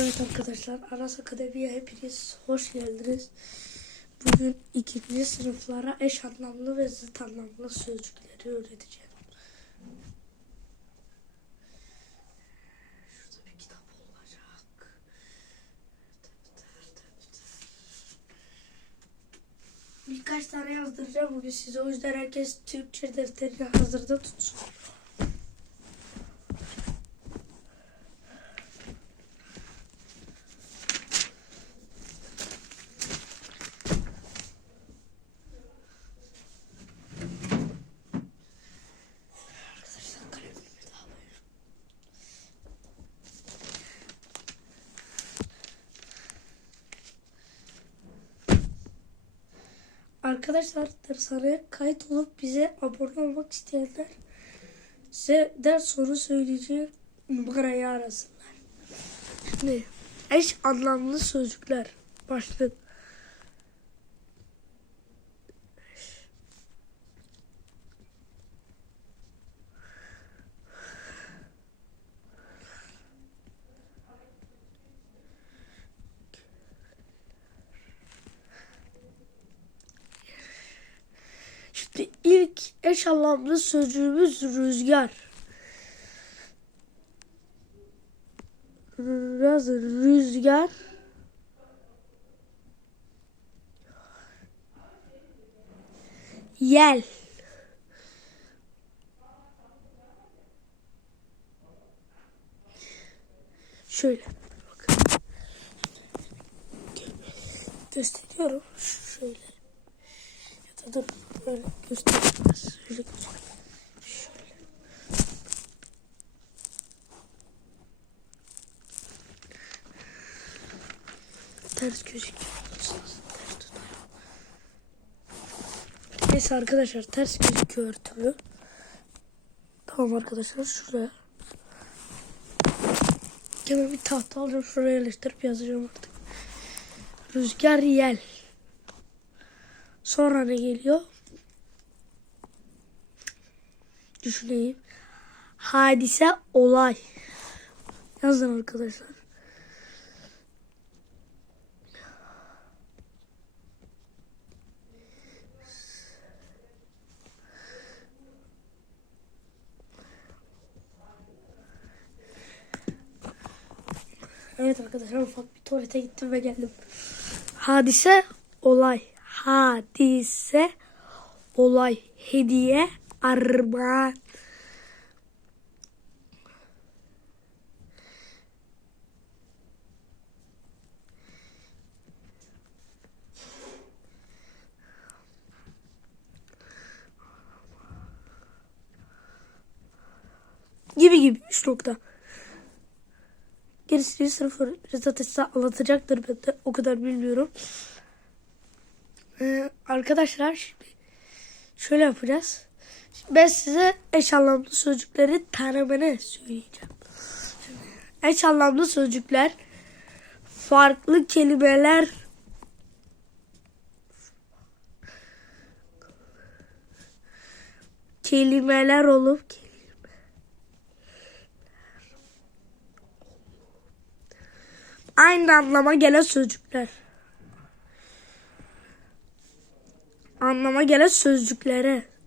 Evet arkadaşlar Aras Akademi'ye hepiniz hoş geldiniz. Bugün ikinci sınıflara eş anlamlı ve zıt anlamlı sözcükleri öğreteceğim. Şurada bir kitap olacak. Birkaç tane yazdıracağım bugün size. O yüzden herkes Türkçe defterini hazırda tutsun. Arkadaşlar dershaneye kayıt olup bize abone olmak isteyenler size ders soru söyleyeceğim numarayı arasınlar. Şimdi eş anlamlı sözcükler başlık. İlk eş anlamlı sözcüğümüz rüzgar. Razı rüzgar. Yel. Şöyle. Bakın. Gösteriyorum. Şöyle. Ya da dur böyle göstereyim. Şöyle göstereyim. Şöyle. Ters gözüküyor. Ters tutuyor. Neyse arkadaşlar ters gözüküyor her türlü. Tamam arkadaşlar şuraya. Hemen bir tahta alacağım şuraya yerleştirip yazacağım artık. Rüzgar yel. Sonra ne geliyor? Düşüneyim. Hadise olay. Yazın arkadaşlar. Evet arkadaşlar ufak bir tuvalete gittim ve geldim. Hadise olay. Hadise olay. Hediye armağan. Gibi gibi. Üç nokta. Gerisini öğretmeni zaten size anlatacaktır. Ben de o kadar bilmiyorum. Ee, arkadaşlar şimdi şöyle yapacağız. Ben size eş anlamlı sözcükleri tanımını söyleyeceğim. Eş anlamlı sözcükler farklı kelimeler kelimeler olup aynı anlama gelen sözcükler. Anlama gelen sözcüklere.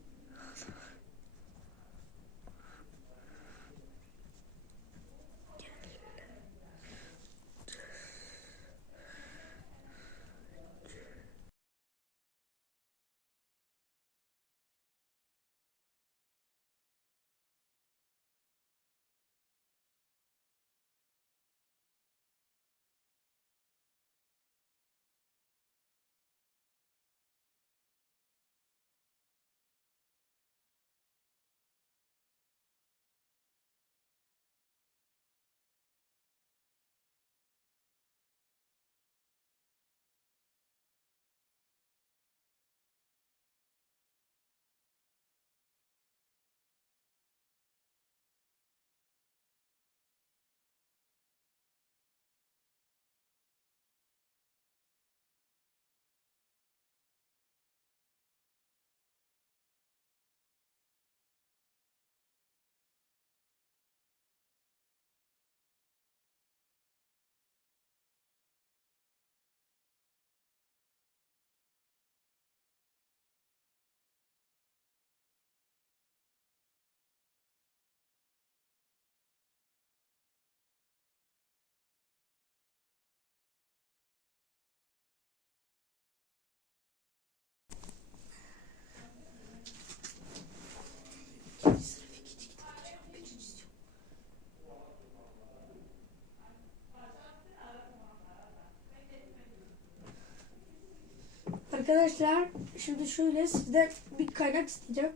Arkadaşlar şimdi şöyle sizden bir kaynak isteyeceğim.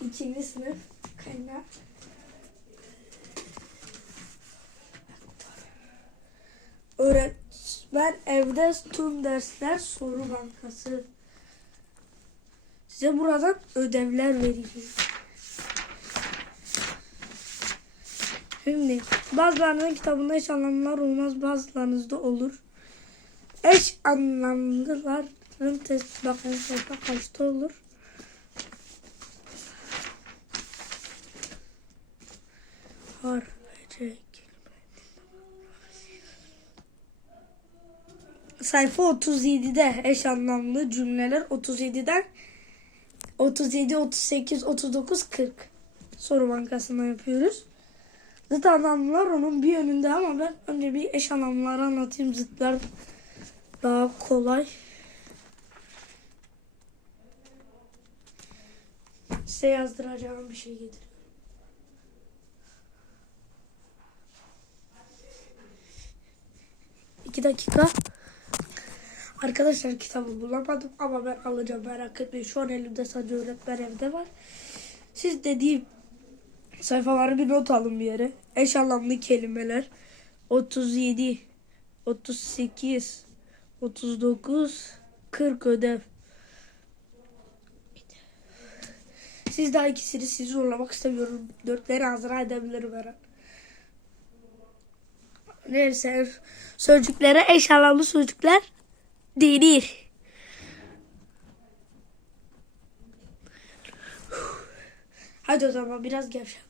İkinci sınıf kaynağı. Öğretmen evde tüm dersler soru bankası. Size buradan ödevler vereceğim. Şimdi bazılarının kitabında eş anlamlar olmaz bazılarınızda olur. Eş anlamlıların test bakın sayfa kaçta olur? Harf, hece, kelime. Sayfa 37'de eş anlamlı cümleler 37'den 37, 38, 39, 40 soru bankasından yapıyoruz. Zıt anlamlar onun bir yönünde ama ben önce bir eş anlamları anlatayım. Zıtlar daha kolay. Size yazdıracağım bir şey getir. İki dakika. Arkadaşlar kitabı bulamadım ama ben alacağım merak etmeyin. Şu an elimde sadece öğretmen evde var. Siz dediğim sayfaları bir not alın bir yere. Eş anlamlı kelimeler. 37, 38, 39, 40 ödev. Siz daha ikisini sizi zorlamak istemiyorum. Dörtleri hazır edebilirim her an. Neyse sözcüklere eş anlamlı sözcükler denir. Hadi o zaman biraz gevşeme.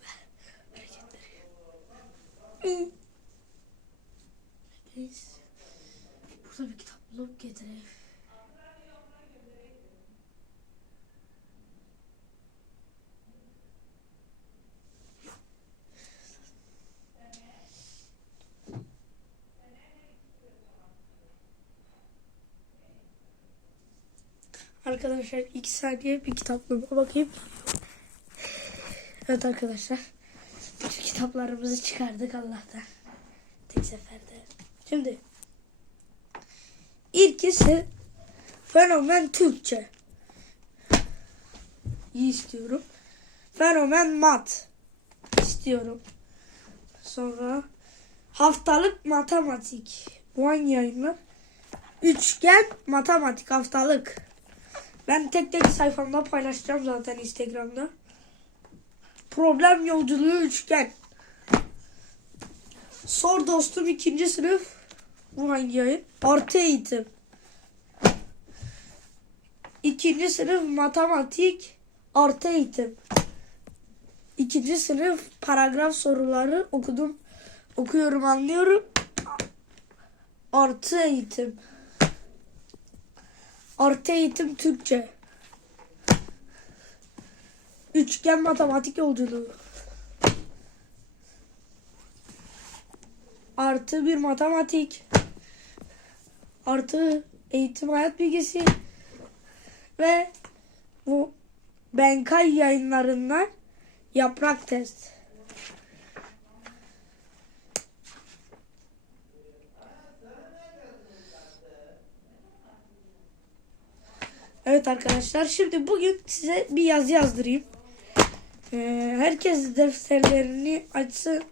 Burada bir kitap bulup getireyim. Arkadaşlar iki saniye bir kitaplıma bakayım. Evet arkadaşlar. Şu kitaplarımızı çıkardık Allah'tan. Tek seferde. Şimdi ilkisi fenomen Türkçe. İyi istiyorum. Fenomen mat istiyorum. Sonra haftalık matematik. Bu hangi yayınlar? Üçgen matematik haftalık. Ben tek tek sayfamda paylaşacağım zaten Instagram'da. Problem yolculuğu üçgen. Sor dostum ikinci sınıf. Bu hangi yayın? Artı eğitim. İkinci sınıf matematik artı eğitim. İkinci sınıf paragraf soruları okudum. Okuyorum anlıyorum. Artı eğitim. Artı eğitim Türkçe. Üçgen matematik yolculuğu. Artı bir matematik. Artı eğitim hayat bilgisi. Ve bu Benkay yayınlarından yaprak test. Evet arkadaşlar şimdi bugün size bir yazı yazdırayım. Ee, herkes defterlerini açsın.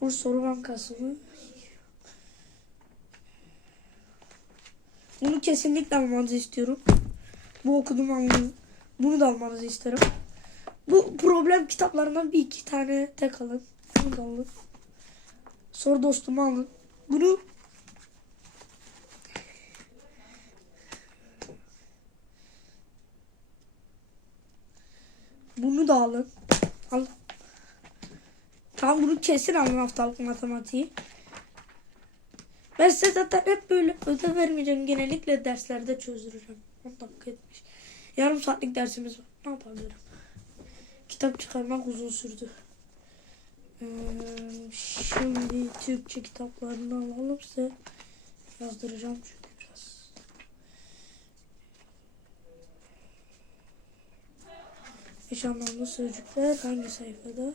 Bu soru bankası mı? Bunu kesinlikle almanızı istiyorum. Bu okudum almanızı. Bunu da almanızı isterim. Bu problem kitaplarından bir iki tane tek alın. Bunu da alın. Soru dostumu alın. Bunu Bunu da alın. Al. Tamam bunu kesin alın haftalık matematiği. Ben size zaten hep böyle ödev vermeyeceğim. Genellikle derslerde çözdüreceğim. 10 dakika etmiş. Yarım saatlik dersimiz var. Ne yapabilirim? Kitap çıkarmak uzun sürdü. Ee, şimdi Türkçe kitaplarını alalım size yazdıracağım çünkü biraz. Eş anlamlı sözcükler hangi sayfada?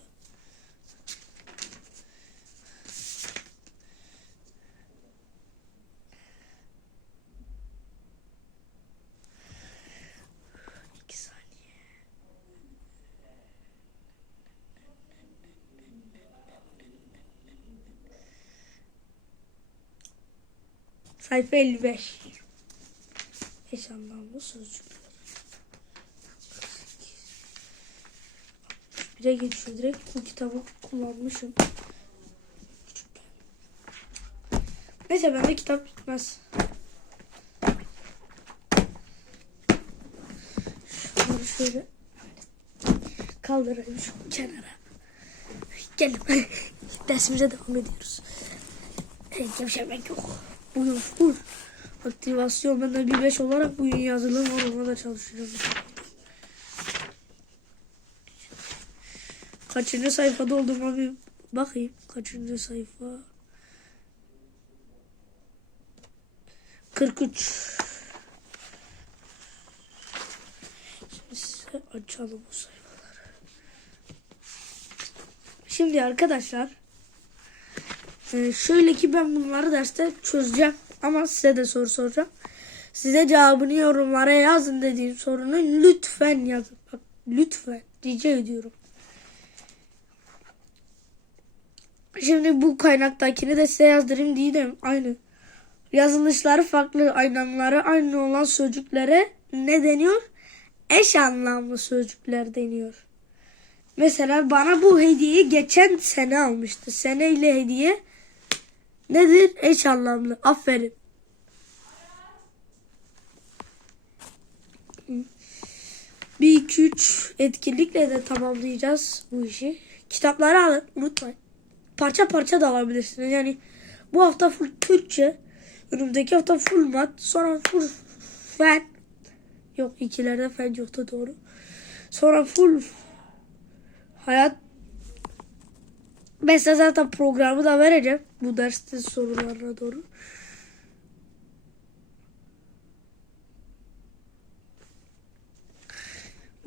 Sayfa 55. Eş anlamlı sözcükler. 1'e geçiyor direkt. Bu kitabı kullanmışım. Neyse bende kitap bitmez. Şunları şöyle kaldırayım şu kenara. Gelin. Dersimize devam ediyoruz. Gevşemek yok. Bugün full aktivasyon. Ben de bir beş olarak bugün yazılım var. Ona da çalışacağım. Kaçıncı sayfada olduğuma bir bakayım. Kaçıncı sayfa? 43. Şimdi açalım bu sayfaları. Şimdi arkadaşlar ee, şöyle ki ben bunları derste çözeceğim ama size de soru soracağım. Size cevabını yorumlara yazın dediğim sorunu lütfen yazın. Bak lütfen rica ediyorum. Şimdi bu kaynaktakini de size yazdırayım diyeyim. Aynı. Yazılışları farklı, anlamları aynı olan sözcüklere ne deniyor? Eş anlamlı sözcükler deniyor. Mesela bana bu hediyeyi geçen sene almıştı. Sene ile hediye nedir? Eş anlamlı. Aferin. Bir iki üç etkinlikle de tamamlayacağız bu işi. Kitapları alın unutmayın. Parça parça da alabilirsiniz. Yani bu hafta full Türkçe. Önümüzdeki hafta full mat. Sonra full fen. Yok ikilerde fen yoktu doğru. Sonra full hayat ben size zaten programı da vereceğim. Bu derste sorularına doğru.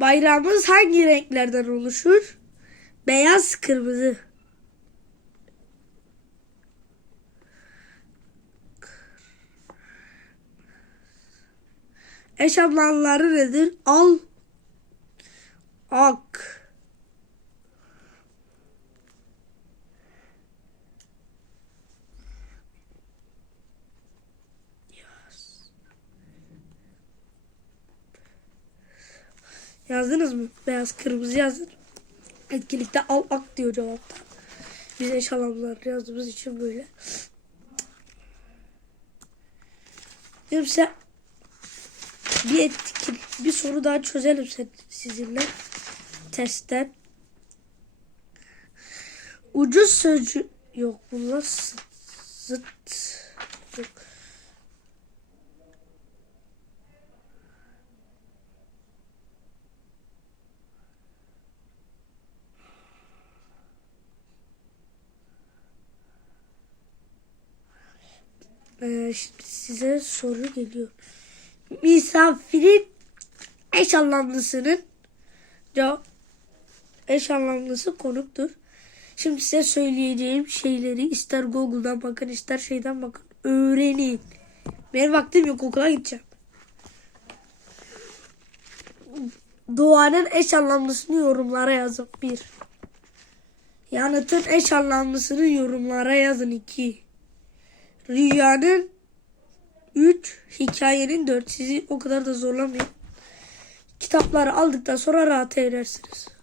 Bayrağımız hangi renklerden oluşur? Beyaz, kırmızı. Eş anlamları nedir? Al, ak, Yazdınız mı? Beyaz kırmızı yazın. Etkinlikte al ak diyor cevapta. Biz eş yazdığımız için böyle. Diyorum size bir etkinlik, bir soru daha çözelim sen- sizinle. Testten. Ucuz sözcü yok bunlar zıt yok. Ee, şimdi size soru geliyor. Misafirin eş anlamlısının cevap eş anlamlısı konuktur. Şimdi size söyleyeceğim şeyleri ister Google'dan bakın ister şeyden bakın öğrenin. Benim vaktim yok okula gideceğim. Doğanın eş anlamlısını yorumlara yazın. Bir. Yanıtın eş anlamlısını yorumlara yazın. iki. Rüyanın 3, hikayenin 4. Sizi o kadar da zorlamayın. Kitapları aldıktan sonra rahat edersiniz.